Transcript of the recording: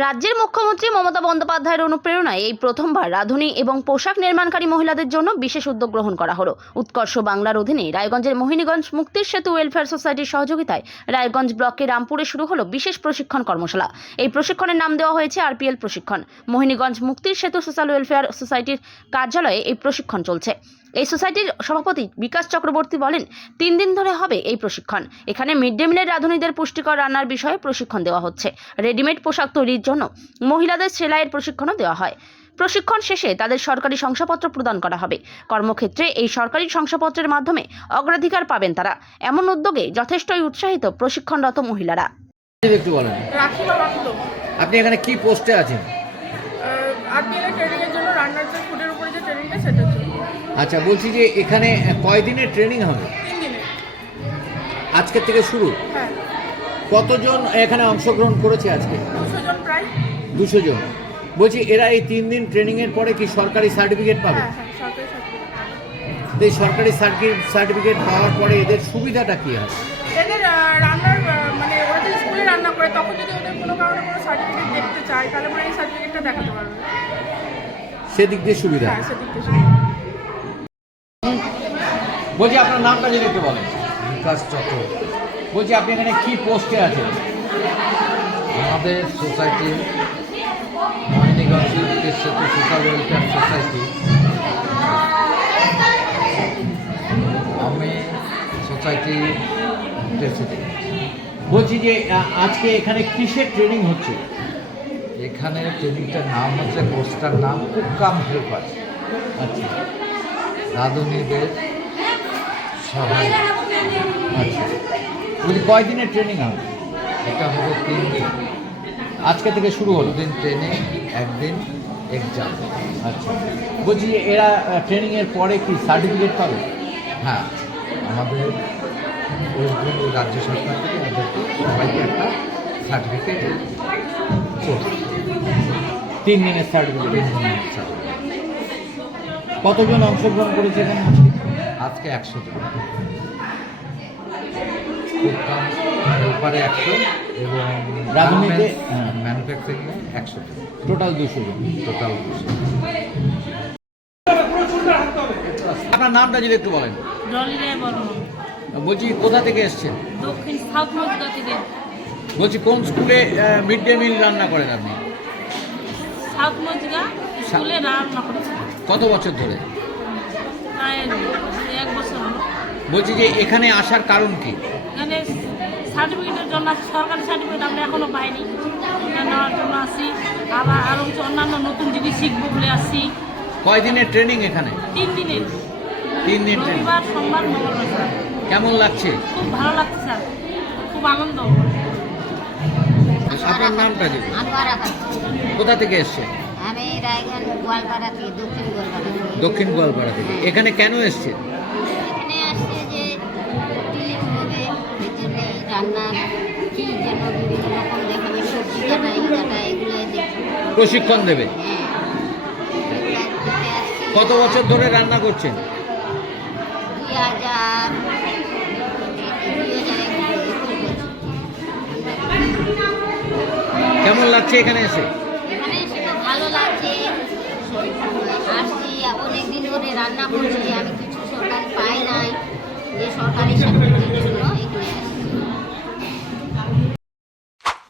রাজ্যের মুখ্যমন্ত্রী মমতা বন্দ্যোপাধ্যায়ের অনুপ্রেরণায় এই প্রথমবার রাঁধুনি এবং পোশাক নির্মাণকারী মহিলাদের জন্য বিশেষ উদ্যোগ গ্রহণ করা হলো। উৎকর্ষ বাংলার অধীনে রায়গঞ্জের মোহিনীগঞ্জ মুক্তির সেতু ওয়েলফেয়ার সোসাইটির সহযোগিতায় রায়গঞ্জ ব্লকের রামপুরে শুরু হলো বিশেষ প্রশিক্ষণ কর্মশালা। এই প্রশিক্ষণের নাম দেওয়া হয়েছে আরপিএল প্রশিক্ষণ। মোহিনীগঞ্জ মুক্তির সেতু সোশ্যাল ওয়েলফেয়ার সোসাইটির কার্যালয়ে এই প্রশিক্ষণ চলছে। সোসাইটির সভাপতি বিকাশ চক্রবর্তী বলেন তিন দিন ধরে হবে এই প্রশিক্ষণ। এখানে মিড ডে মিলের রাঁধুনিদের পুষ্টিকর রান্নার বিষয়ে প্রশিক্ষণ দেওয়া হচ্ছে। রেডিমেড পোশাক তৈরির জন্য মহিলাদের সেলাইয়ের প্রশিক্ষণও দেওয়া হয়। প্রশিক্ষণ শেষে তাদের সরকারি শংসাপত্র প্রদান করা হবে। কর্মক্ষেত্রে এই সরকারি শংসাপত্রের মাধ্যমে অগ্রাধিকার পাবেন তারা। এমন উদ্যোগে যথেষ্টই উৎসাহিত প্রশিক্ষণরত মহিলারা। একটু বলেন। রাখিলো রাখিলো আপনি এখানে কি পোস্টে আছেন? আরটিএল ট্রেনিংয়ের জন্য রান্নার যে ফুডের উপরে যে ট্রেনিংটা সেটার জন্য আচ্ছা বলছি যে এখানে কয়দিনের ট্রেনিং হবে? আজকের থেকে শুরু? হ্যাঁ। কতজন এখানে অংশগ্রহণ করেছে আজকে? দুশো জন বলছি এরা এই তিন দিন ট্রেনিং এর পরে কি সরকারি সার্টিফিকেট পাবে? হ্যাঁ হ্যাঁ সরকারি সার্টিফিকেট এই সরকারি সার্টিফিকেট পাওয়ার পরে এদের সুবিধাটা কি হয় এদের রান্নার মানে ওরা যদি স্কুলে রান্না করে তখন যদি ওদের কোনো কারণে কোনো সার্টিফিকেট দেখতে চায় তাহলে মানে এই সার্টিফিকেটটা দেখাতে পারবে। সেদিক দিয়ে সুবিধা। হ্যাঁ সেদিক থেকে বলছি আপনার নামটা যদি একটু বলেন। বিকাশ চক্র। বলছি আপনি এখানে কি পোস্টে আছেন? আমাদের society Mohiniganj Setu social welfare society. আমি সোসাইটি প্রেসিডেন্ট। বলছি যে আজকে এখানে কিসের ট্রেনিং হচ্ছে? এখানে ট্রেনিংটার নাম হচ্ছে কোর্সটার নাম কুকাম হেল্পার। আচ্ছা। রাঁধুনিদের সহায় আচ্ছা। বলছি কয়দিনের ট্রেনিং হবে? এটা হবে তিন দিন। আজকে থেকে শুরু হলো। দিন ট্রেনিং একদিন এক্সাম আচ্ছা। বলছি এরা ট্রেনিংয়ের পরে কি সার্টিফিকেট পাবে? হ্যাঁ। আমাদের রাজ্য সরকার থেকে ওদেরকে সবাইকে একটা সার্টিফিকেট কোর্স তিন দিনের সার্টিফিকেট সার্টিফিকেট কতজন অংশগ্রহণ করেছে এখানে? আজকে? একশো জন। একশো এবং হ্যাঁ। ম্যানুফ্যাকচারিংয়ে একশো জন। টোটাল দুশো জন। টোটাল দুশো আপনার নামটা যদি একটু বলেন। বলছি কোথা থেকে এসছেন? দক্ষিণ সাউথ থেকে। বলছি কোন স্কুলে মিড ডে মিল রান্না করেন আপনি? সাউথ স্কুলে রান্না করেছি। কত বছর ধরে প্রায় এক বছর হলো বলছি যে এখানে আসার কারণ কি? এখানে সার্টিফিকেটের জন্য আছে সরকারি সার্টিফিকেট আমরা এখনও পাইনি। নেওয়ার জন্য আসি আবার আরও কিছু অন্যান্য নতুন জিনিস শিখব বলে আসছি। কয়দিনের ট্রেনিং এখানে? তিন দিনের। তিন দিন ট্রেনিং রবিবার সোমবার মঙ্গলবার স্যার। কেমন লাগছে? খুব ভালো লাগছে স্যার। খুব আনন্দ। আপনার নামটা যদি আনোয়ারা খাতুন। কোথা থেকে এসছেন আমি রায়গঞ্জ গোয়ালপাড়া থেকে দক্ষিণ গোয়ালপাড়া থেকে। দক্ষিণ গোয়ালপাড়া থেকে। এখানে কেন এসছেন প্রশিক্ষণ দেবে। কত বছর ধরে রান্না করছেন? কেমন লাগছে এখানে এসে? ভালো লাগছে। আসছি, অনেক দিন ধরে রান্না করছি, আমি কিছু সরকারি পাই নাই। যে সরকারি এখানে